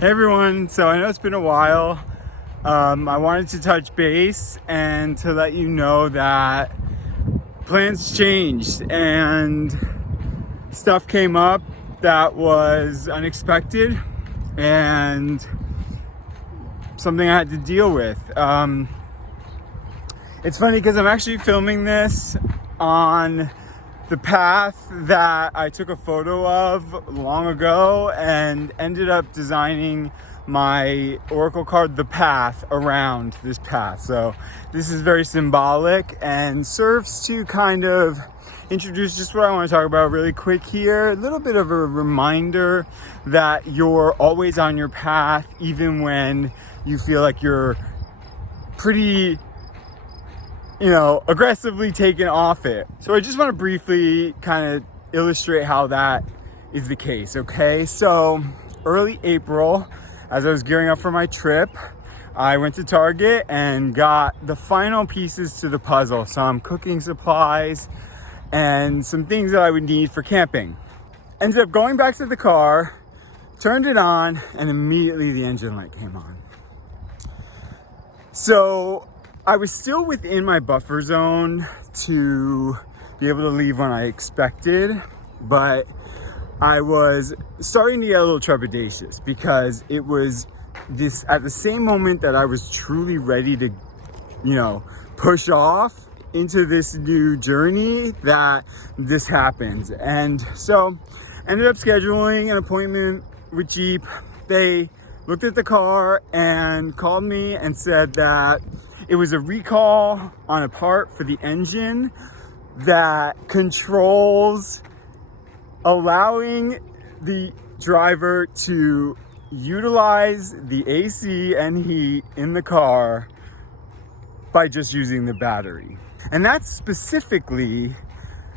Hey everyone, so I know it's been a while. I wanted to touch base and to let you know that plans changed and stuff came up that was unexpected and something I had to deal with. It's funny because I'm actually filming this on the path that I took a photo of long ago and ended up designing my oracle card, The Path, around this path. So this is very symbolic and serves to kind of introduce just what I want to talk about really quick here. A little bit of a reminder that you're always on your path, even when you feel like you're pretty aggressively taken off it. So I just want to briefly kind of illustrate how that is the case, okay? So early April, as I was gearing up for my trip, I went to Target and got the final pieces to the puzzle. Some cooking supplies and some things that I would need for camping. Ended up going back to the car, turned it on, and immediately the engine light came on. So I was still within my buffer zone to be able to leave when I expected, but I was starting to get a little trepidatious because it was this at the same moment that I was truly ready to, push off into this new journey that this happened. And so ended up scheduling an appointment with Jeep. They looked at the car and called me and said that it was a recall on a part for the engine that controls allowing the driver to utilize the AC and heat in the car by just using the battery. And that's specifically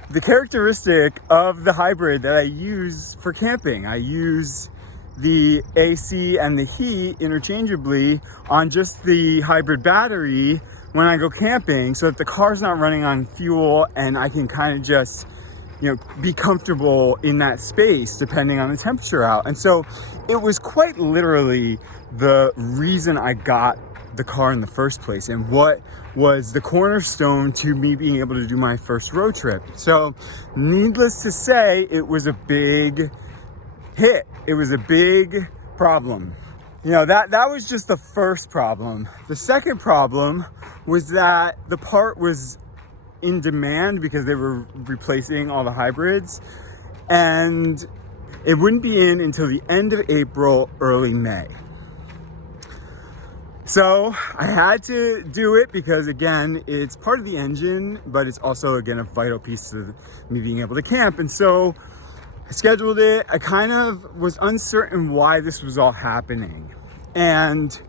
the characteristic of the hybrid that I use for camping. I use the AC and the heat interchangeably on just the hybrid battery when I go camping, so that the car's not running on fuel and I can kind of just be comfortable in that space depending on the temperature out. And so it was quite literally the reason I got the car in the first place and what was the cornerstone to me being able to do my first road trip. So needless to say, it was a big hit. It was a big problem. That was just the first problem. The second problem was that the part was in demand because they were replacing all the hybrids, and it wouldn't be in until the end of April, early May. So I had to do it because, again, it's part of the engine, but it's also, again, a vital piece of me being able to camp. And so I scheduled it. I kind of was uncertain why this was all happening. And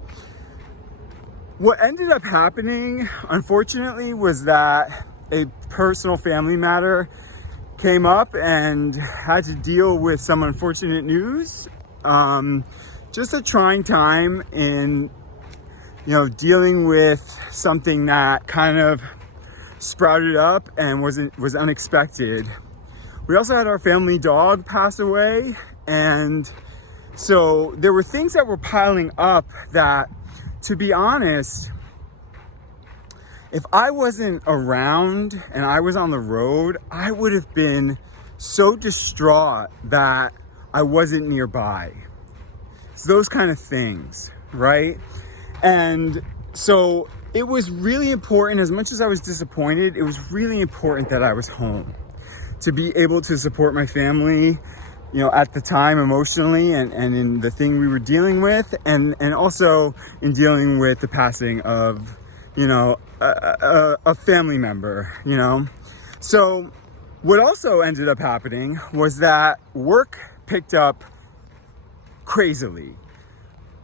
what ended up happening, unfortunately, was that a personal family matter came up and had to deal with some unfortunate news. Just a trying time in, dealing with something that kind of sprouted up and was unexpected. We also had our family dog pass away, and so there were things that were piling up that, to be honest, if I wasn't around and I was on the road, I would have been so distraught that I wasn't nearby. It's those kind of things, right? And so it was really important, as much as I was disappointed, it was really important that I was home to be able to support my family, at the time emotionally and in the thing we were dealing with, and also in dealing with the passing of, a family member, So what also ended up happening was that work picked up crazily.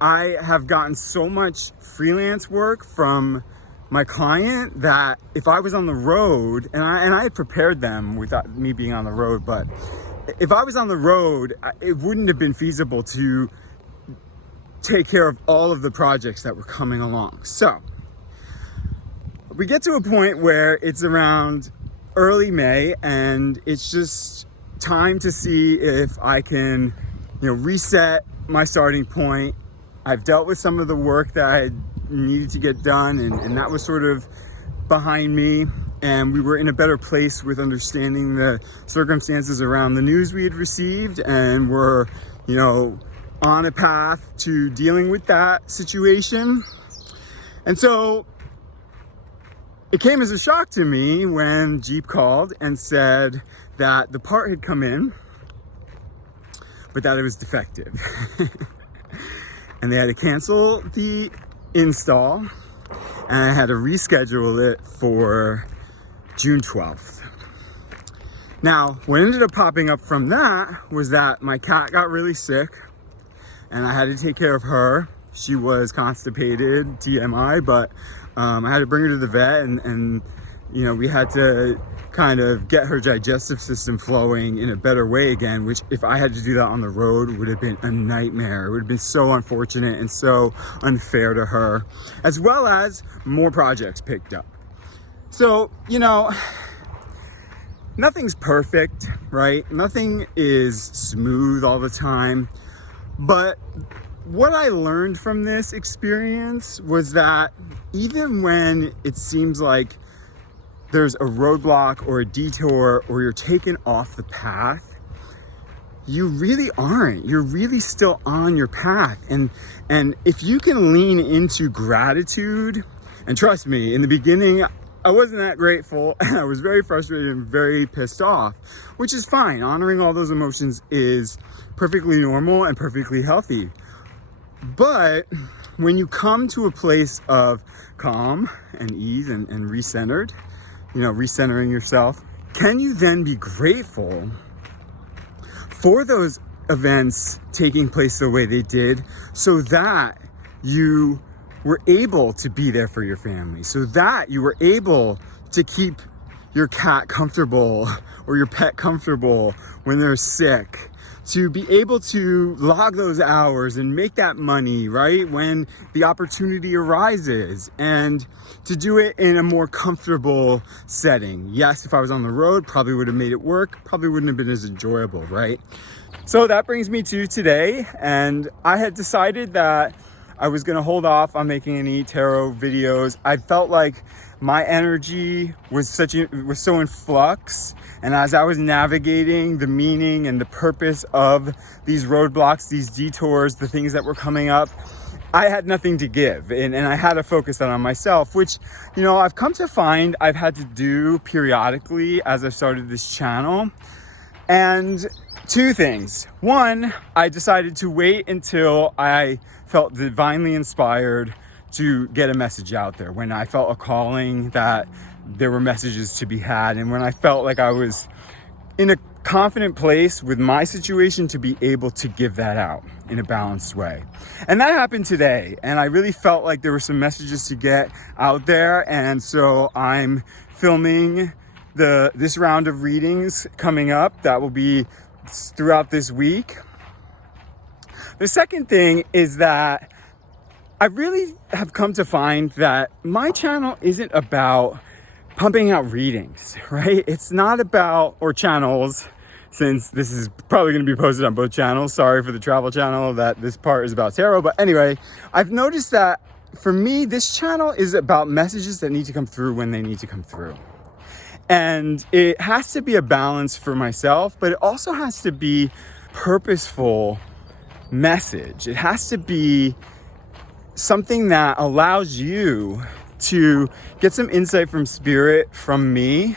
I have gotten so much freelance work from my client that if I was on the road, and I had prepared them without me being on the road, but if I was on the road, it wouldn't have been feasible to take care of all of the projects that were coming along. So we get to a point where it's around early May and it's just time to see if I can, reset my starting point. I've dealt with some of the work that I needed to get done, and that was sort of behind me. And we were in a better place with understanding the circumstances around the news we had received, and we're, on a path to dealing with that situation. And so it came as a shock to me when Jeep called and said that the part had come in, but that it was defective. And they had to cancel the install, and I had to reschedule it for June 12th. Now, what ended up popping up from that was that my cat got really sick, and I had to take care of her. She was constipated, TMI, but I had to bring her to the vet, and we had to kind of get her digestive system flowing in a better way again, which if I had to do that on the road would have been a nightmare. It would have been so unfortunate and so unfair to her, as well as more projects picked up. So, nothing's perfect, right? Nothing is smooth all the time. But what I learned from this experience was that even when it seems like there's a roadblock or a detour or you're taken off the path, you really aren't. You're really still on your path. And if you can lean into gratitude, and trust me, in the beginning, I wasn't that grateful, and I was very frustrated and very pissed off, which is fine. Honoring all those emotions is perfectly normal and perfectly healthy. But when you come to a place of calm and ease and recentered, recentering yourself, can you then be grateful for those events taking place the way they did, so that you were able to be there for your family, so that you were able to keep your cat comfortable or your pet comfortable when they're sick, to be able to log those hours and make that money, right, when the opportunity arises, and to do it in a more comfortable setting. Yes, if I was on the road, probably would have made it work, probably wouldn't have been as enjoyable, right? So that brings me to today, and I had decided that I was gonna hold off on making any tarot videos. I felt like my energy was so in flux, and as I was navigating the meaning and the purpose of these roadblocks, these detours, the things that were coming up, I had nothing to give, and I had to focus that on myself, which, I've come to find I've had to do periodically as I started this channel. And two things. One, I decided to wait until I felt divinely inspired to get a message out there, when I felt a calling that there were messages to be had, and when I felt like I was in a confident place with my situation to be able to give that out in a balanced way. And that happened today, and I really felt like there were some messages to get out there, and so I'm filming this round of readings coming up that will be throughout this week. The second thing is that I really have come to find that my channel isn't about pumping out readings, right? It's not about, or channels, since this is probably going to be posted on both channels. Sorry for the travel channel that this part is about tarot. But anyway, I've noticed that for me, this channel is about messages that need to come through when they need to come through. And it has to be a balance for myself, but it also has to be purposeful message. It has to be something that allows you to get some insight from spirit, from me,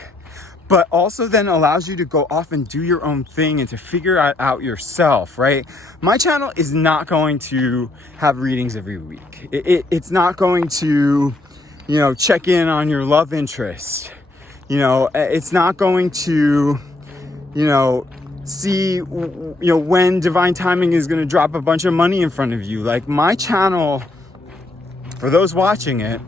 but also then allows you to go off and do your own thing and to figure it out yourself, right? My channel is not going to have readings every week. It's not going to, check in on your love interest. It's not going to, see, when divine timing is going to drop a bunch of money in front of you. Like, my channel, for those watching it,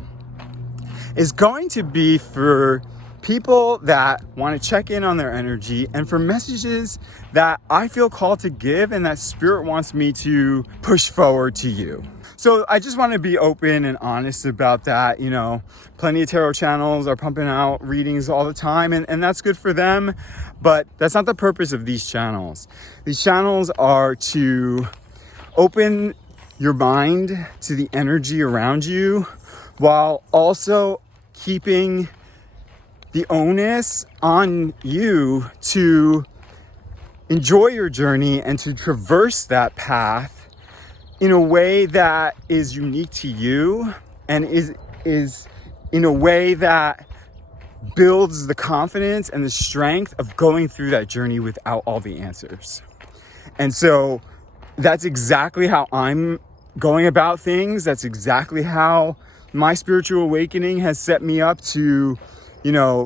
is going to be for people that want to check in on their energy, and for messages that I feel called to give and that spirit wants me to push forward to you. So I just want to be open and honest about that. Plenty of tarot channels are pumping out readings all the time, and that's good for them, but that's not the purpose of these channels. These channels are to open your mind to the energy around you while also keeping the onus on you to enjoy your journey and to traverse that path in a way that is unique to you and is in a way that builds the confidence and the strength of going through that journey without all the answers. And so that's exactly how I'm going about things. That's exactly how my spiritual awakening has set me up to,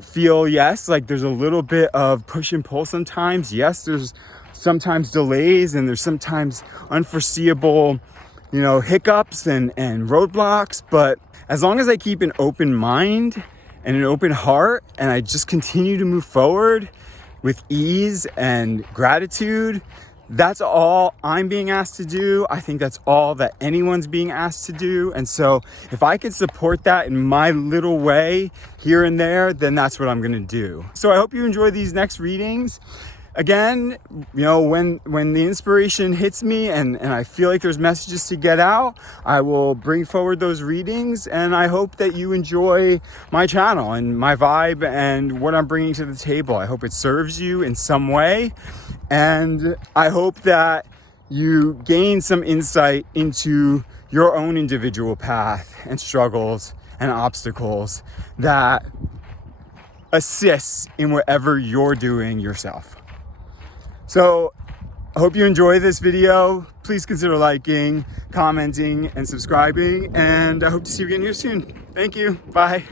feel, yes, like there's a little bit of push and pull sometimes. Yes, there's sometimes delays and there's sometimes unforeseeable, hiccups and roadblocks. But as long as I keep an open mind and an open heart, and I just continue to move forward with ease and gratitude, that's all I'm being asked to do. I think that's all that anyone's being asked to do. And so if I can support that in my little way here and there, then that's what I'm gonna do. So I hope you enjoy these next readings. Again, when the inspiration hits me and I feel like there's messages to get out, I will bring forward those readings, and I hope that you enjoy my channel and my vibe and what I'm bringing to the table. I hope it serves you in some way, and I hope that you gain some insight into your own individual path and struggles and obstacles that assists in whatever you're doing yourself. So I hope you enjoy this video. Please consider liking, commenting, and subscribing. And I hope to see you again here soon. Thank you. Bye.